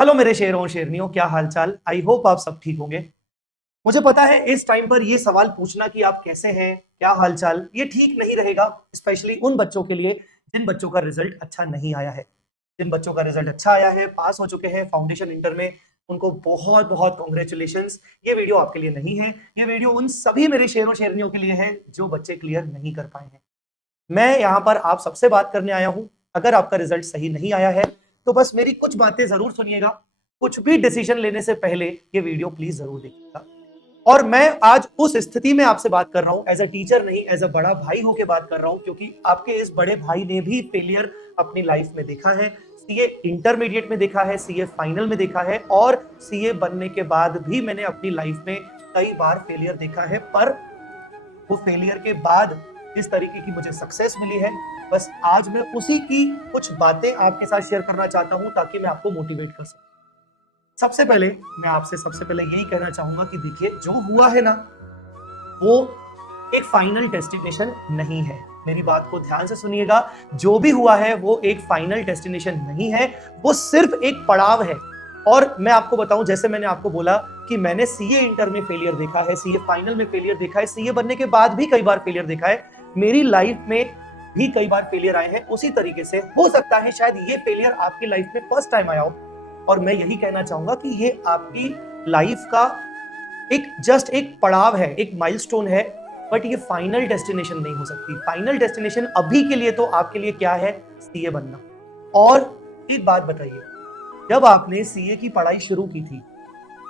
Hello मेरे शेरों और शेरनियों, क्या हालचाल। आई होप आप सब ठीक होंगे। मुझे पता है इस टाइम पर ये सवाल पूछना कि आप कैसे हैं, क्या हालचाल, ये ठीक नहीं रहेगा, स्पेशली उन बच्चों के लिए जिन बच्चों का रिजल्ट अच्छा नहीं आया है। जिन बच्चों का रिजल्ट अच्छा आया है, पास हो चुके हैं फाउंडेशन इंटर में, उनको बहुत बहुत कॉन्ग्रेचुलेशंस। ये वीडियो आपके लिए नहीं है, ये वीडियो उन सभी मेरे शेरों शेरनियों के लिए है जो बच्चे क्लियर नहीं कर पाए हैं। मैं यहाँ पर आप सबसे बात करने आया हूं। अगर आपका रिजल्ट सही नहीं आया है तो बस मेरी कुछ बातें जरूर सुनिएगा। कुछ भी डिसीजन लेने से पहले ये वीडियो प्लीज जरूर देखिएगा। और मैं आज उस स्थिति में आपसे बात कर रहा हूं, एज अ टीचर नहीं, एज अ बड़ा भाई होके बात कर रहा हूं, क्योंकि आपके इस बड़े भाई ने भी फेलियर अपनी लाइफ में देखा है। सीए इंटरमीडिएट में देखा है, सीए फाइनल में देखा है, और सीए बनने के बाद भी मैंने अपनी लाइफ में कई बार फेलियर देखा है। पर वो फेलियर के बाद जिस तरीके की मुझे सक्सेस मिली है, बस आज मैं उसी की कुछ बातें आपके साथ शेयर करना चाहता हूं ताकि मैं आपको मोटिवेट कर सकूं। सबसे पहले मैं आपसे सबसे पहले यही कहना चाहूंगा कि देखिए, जो हुआ है ना, वो एक फाइनल डेस्टिनेशन नहीं है। मेरी बात को ध्यान से सुनिएगा। जो भी हुआ है वो एक फाइनल डेस्टिनेशन नहीं है, वो सिर्फ एक पड़ाव है। और मैं आपको बताऊं, जैसे मैंने आपको बोला कि मैंने सीए इंटर में फेलियर देखा है, सीए फाइनल में फेलियर देखा है, सीए बनने के बाद भी कई बार फेलियर देखा है, मेरी लाइफ में भी कई बार फेलियर आए हैं। उसी तरीके से हो सकता है शायद ये फेलियर आपकी लाइफ में फर्स्ट टाइम आया हो, और मैं यही कहना चाहूंगा कि ये आपकी लाइफ का एक जस्ट एक पड़ाव है, एक माइलस्टोन है, बट ये फाइनल डेस्टिनेशन नहीं हो सकती। फाइनल डेस्टिनेशन अभी के लिए तो आपके लिए क्या है? सीए बनना। और एक बात बताइए, जब आपने सीए की पढ़ाई शुरू की थी,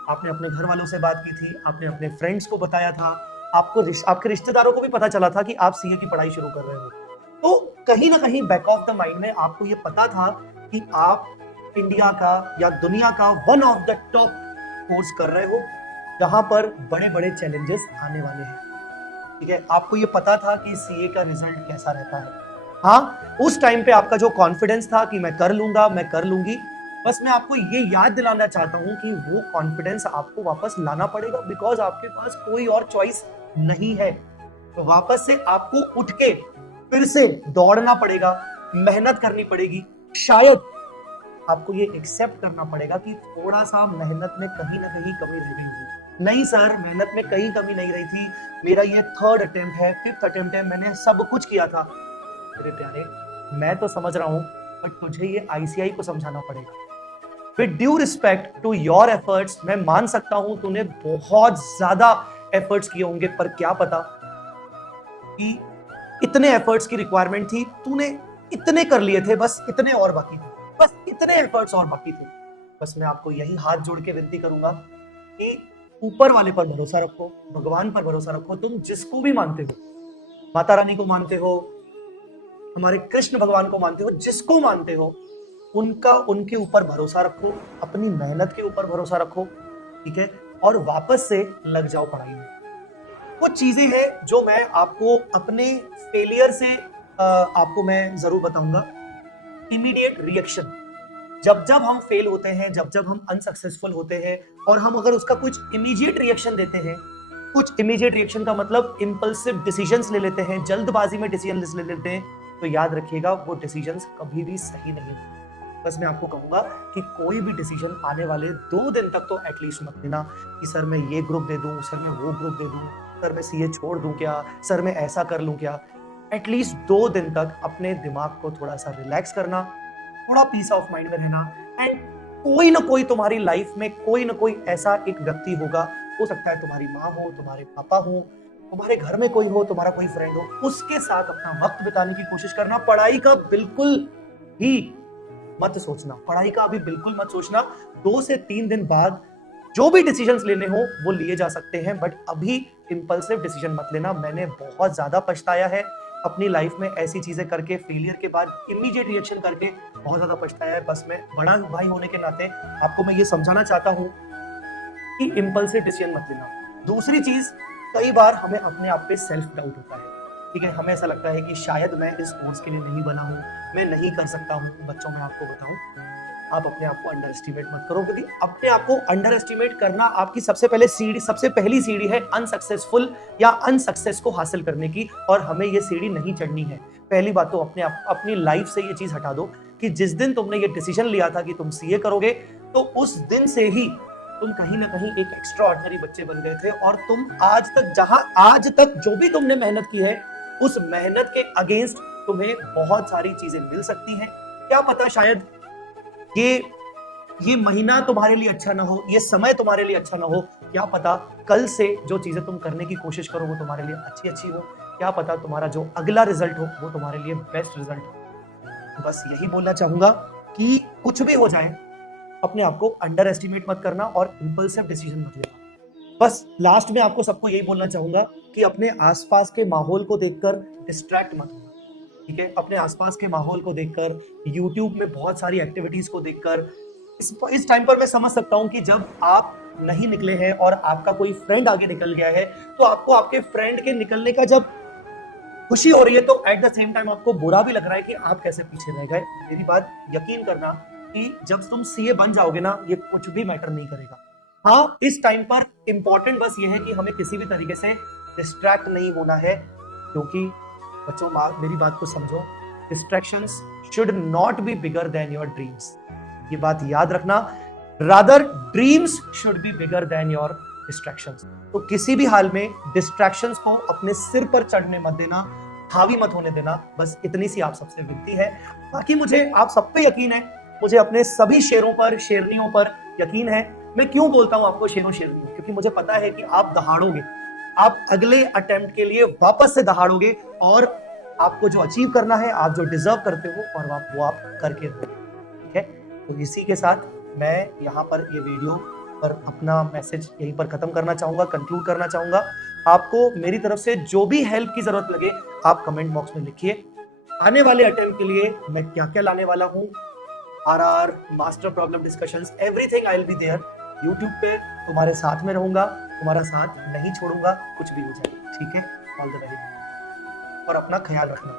आपने अपने घर वालों से बात की थी, आपने अपने फ्रेंड्स को बताया था, आपके रिश्तेदारों को भी पता चला था कि आप सीए की पढ़ाई शुरू कर रहे हो, तो कहीं ना कहीं बैक ऑफ द माइंड में आपको ये पता था कि आप इंडिया का या दुनिया का one of the top course कर रहे हो, जहां पर बड़े बड़े चैलेंजेस आने वाले हैं। ठीक है, आपको ये पता था कि सीए का रिजल्ट कैसा रहता है। हाँ, उस टाइम पे आपका जो कॉन्फिडेंस था कि मैं कर लूंगा, मैं कर लूंगी, बस मैं आपको ये याद दिलाना चाहता हूं कि वो कॉन्फिडेंस आपको वापस लाना पड़ेगा, बिकॉज आपके पास कोई और चॉइस नहीं है। तो वापस से आपको उठ के फिर से दौड़ना पड़ेगा, मेहनत करनी पड़ेगी। शायद आपको ये एक्सेप्ट करना पड़ेगा कि थोड़ा सा मेहनत में कहीं ना कहीं कमी रह गई होगी। नहीं सर, मेहनत में कहीं कमी नहीं रही थी, मेरा ये थर्ड अटेम्प्ट है, फिफ्थ अटेम्प्ट है, मैंने सब कुछ किया था। मेरे प्यारे, मैं तो समझ रहा हूं, बट तुझे ये आईसीआई को समझाना पड़ेगा। With due respect to your efforts, मैं मान सकता हूं तूने बहुत ज्यादा एफर्ट्स किए होंगे, पर क्या पता कि इतने एफर्ट्स की रिक्वायरमेंट थी, तूने इतने कर लिए थे, बस इतने और बाकी थे, बस इतने एफर्ट्स और बाकी थे। बस मैं आपको यही हाथ जोड़ के विनती करूंगा कि ऊपर वाले पर भरोसा रखो, भगवान पर भरोसा रखो। तुम जिसको भी मानते हो, माता रानी को मानते हो, हमारे कृष्ण भगवान को मानते हो, जिसको मानते हो, उनके ऊपर भरोसा रखो, अपनी मेहनत के ऊपर भरोसा रखो। ठीक है, और वापस से लग जाओ पढ़ाई में। कुछ चीजें हैं जो मैं आपको अपने फेलियर से आपको मैं जरूर बताऊंगा। इमीडिएट रिएक्शन, जब जब हम फेल होते हैं, जब जब हम अनसक्सेसफुल होते हैं, और हम अगर उसका कुछ इमीडिएट रिएक्शन देते हैं, कुछ इमीडिएट रिएक्शन का मतलब इंपल्सिव डिसीजंस ले लेते हैं, जल्दबाजी में डिसीजन ले लेते हैं, तो याद रखिएगा वो डिसीजंस कभी भी सही नहीं होते। बस मैं आपको कहूंगा कि कोई भी डिसीजन आने वाले 2 दिन तक तो एटलीस्ट मत लेना कि सर मैं ये ग्रुप दे दूं, सर मैं वो ग्रुप दे दूं, सर मैं सीए छोड़ दूं क्या, सर मैं ऐसा कर लूं क्या। एटलीस्ट 2 दिन तक अपने दिमाग को थोड़ा सा रिलैक्स करना, थोड़ा पीस ऑफ माइंड में रहना। एंड कोई ना कोई तुम्हारी लाइफ में, कोई ना कोई ऐसा एक व्यक्ति होगा, हो सकता है तुम्हारी माँ हो, तुम्हारे पापा हो, तुम्हारे घर में कोई हो, तुम्हारा कोई फ्रेंड हो, उसके साथ अपना वक्त बिताने की कोशिश करना। पढ़ाई का बिल्कुल ही मत सोचना, पढ़ाई का अभी बिल्कुल मत सोचना। 2 से 3 दिन बाद जो भी डिसीजंस लेने हो वो लिए जा सकते हैं, बट अभी इंपल्सिव डिसीजन मत लेना। मैंने बहुत ज्यादा पछताया है अपनी लाइफ में, ऐसी चीजें करके, फेलियर के बाद इमीडिएट रिएक्शन करके बहुत ज्यादा पछताया है। बस मैं बड़ा भाई होने के नाते आपको मैं ये समझाना चाहता हूँ कि इंपल्सिव डिसीजन मत लेना। दूसरी चीज, कई बार हमें अपने आप पे सेल्फ डाउट होता है। ठीक है, हमें ऐसा लगता है कि शायद मैं इस कोर्स के लिए नहीं बना हूँ, मैं नहीं कर सकता हूँ। बच्चों, मैं आपको बताऊं, आप अपने आप को अंडर एस्टिमेट मत करो, क्योंकि अपने आप को अंडर एस्टिमेट करना आपकी सबसे पहली सीढ़ी है अनसक्सेसफुल या अनसक्सेस को हासिल करने की, और हमें ये सीढ़ी नहीं चढ़नी है। पहली बात तो अपनी लाइफ से ये चीज हटा दो कि जिस दिन तुमने ये डिसीजन लिया था कि तुम सीए करोगे, तो उस दिन से ही तुम कहीं ना कहीं एक एक्स्ट्रा ऑर्डिनरी बच्चे बन गए थे और तुम आज तक जो भी तुमने मेहनत की है उस मेहनत के अगेंस्ट तुम्हें बहुत सारी चीजें मिल सकती हैं। क्या पता शायद ये महीना तुम्हारे लिए अच्छा ना हो, ये समय तुम्हारे लिए अच्छा ना हो, क्या पता कल से जो चीजें तुम करने की कोशिश करो वो तुम्हारे लिए अच्छी हो, क्या पता तुम्हारा जो अगला रिजल्ट हो वो तुम्हारे लिए बेस्ट रिजल्ट हो। बस यही बोलना चाहूंगा कि कुछ भी हो जाए अपने आप को अंडर एस्टिमेट मत करना और इंपल्सिव डिसीजन मत लेना। बस लास्ट में आपको सबको यही बोलना चाहूंगा कि अपने आसपास के माहौल को देखकर डिस्ट्रैक्ट मत होना, ठीक है। अपने आसपास के माहौल को देखकर, यूट्यूब में बहुत सारी एक्टिविटीज को देखकर, इस टाइम पर मैं समझ सकता हूं कि जब आप नहीं निकले हैं और आपका कोई फ्रेंड आगे निकल गया है तो आपको आपके फ्रेंड के निकलने का जब खुशी हो रही है तो एट द सेम टाइम आपको बुरा भी लग रहा है कि आप कैसे पीछे रह गए। मेरी बात यकीन करना कि जब तुम सीए बन जाओगे ना, ये कुछ भी मैटर नहीं करेगा। हाँ, इस टाइम पर इंपॉर्टेंट बस ये है कि हमें किसी भी तरीके से डिस्ट्रैक्ट नहीं होना है, क्योंकि बच्चों मेरी बात को समझो, distractions should not be bigger than your dreams. ये बात याद रखना, rather dreams should be bigger than your distractions. तो किसी भी हाल में डिस्ट्रैक्शंस को अपने सिर पर चढ़ने मत देना, हावी मत होने देना। बस इतनी सी आप सबसे विनती है। बाकी मुझे आप सब पे यकीन है, मुझे अपने सभी शेरों पर, शेरनियों पर यकीन है। मैं क्यों बोलता हूं आपको शेरों शेरनियों, क्योंकि मुझे पता है कि आप दहाड़ोगे, आप अगले अटेम्प्ट के लिए वापस से दहाड़ोगे और आपको जो अचीव करना है, आप जो डिजर्व करते हो और वो आप करके दो, ठीक है। तो इसी के साथ मैं यहाँ पर ये वीडियो पर अपना मैसेज यहीं पर खत्म करना चाहूंगा, कंक्लूड करना चाहूंगा। आपको मेरी तरफ से जो भी हेल्प की जरूरत लगे आप कमेंट बॉक्स में लिखिए। आने वाले अटेम्प्ट के लिए मैं क्या क्या लाने वाला हूँ, RR, master problem discussions, everything I will be there. YouTube पे तुम्हारे साथ में रहूंगा, तुम्हारा साथ नहीं छोड़ूंगा, कुछ भी हो जाए, ठीक है। ऑल द वेरी बेस्ट और अपना ख्याल रखना।